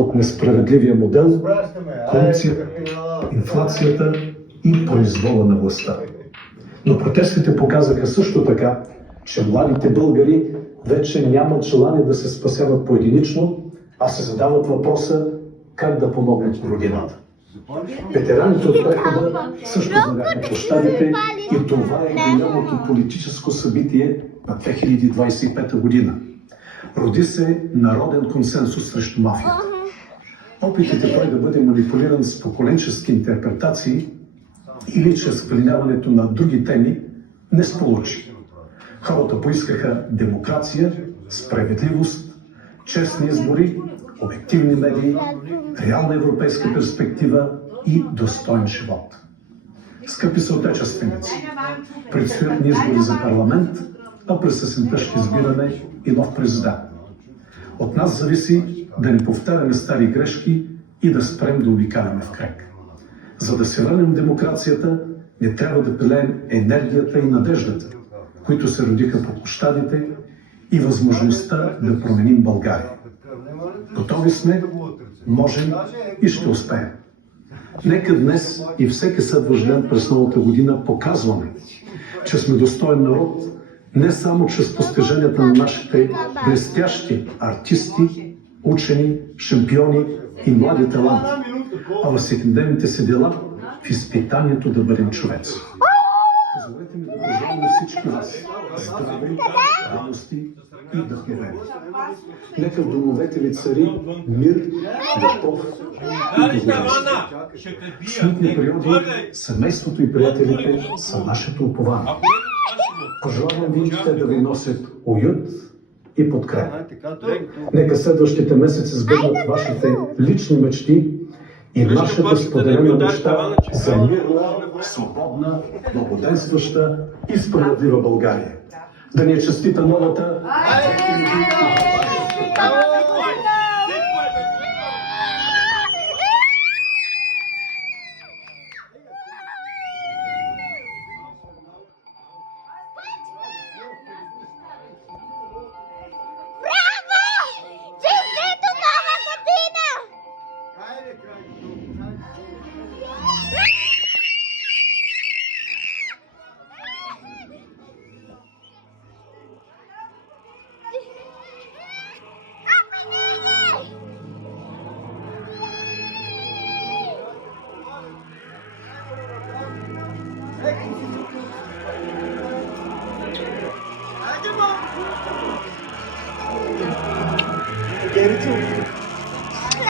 от несправедливия модел, корупцията, инфлацията и произвола на властта. Но протестите показаха също така, че младите българи вече нямат желание да се спасяват поединично, а се задават въпроса как да помогнат на родината. Ветераните от прехода също бягаха по щабите и това е голямото политическо събитие на 2025 година. Роди се народен консенсус срещу мафията. Опитите той да бъде манипулиран с поколенчески интерпретации или чрез вклиняването на други теми не сполучи. Хората поискаха демокрация, справедливост, честни избори, обективни медии, реална европейска перспектива и достоен живот. Скъпи съотечественици, предстоят ни избори за парламент, а през есента ще избираме и нов президент. От нас зависи да не повтаряме стари грешки и да спрем да обикаляме в крак. За да се върнем демокрацията, не трябва да пилеем енергията и надеждата, които се родиха по площадите, и възможността да променим България. Готови сме, можем и ще успеем. Нека днес и всеки следващ ден през новата година показваме, че сме достоен народ не само чрез постиженията на нашите блестящи артисти, учени, шампиони и млади таланти, а във всекидневните си дела в изпитанието да бъдем човеци. Позволете ми да пожелая на всички вас здраве, радости и вдъхновение. Нека в домовете ви цари мир, любов и благоденствие. В смутни периоди семейството и приятелите са нашето упование. Пожелавам ви те да ви носят уют и подкрепа. Нека следващите месеци сбъднат вашите лични мечти и нашата споделена мечта за мирна, свободна, благоденстваща и справедлива България. Да ни е честита новата! Hey,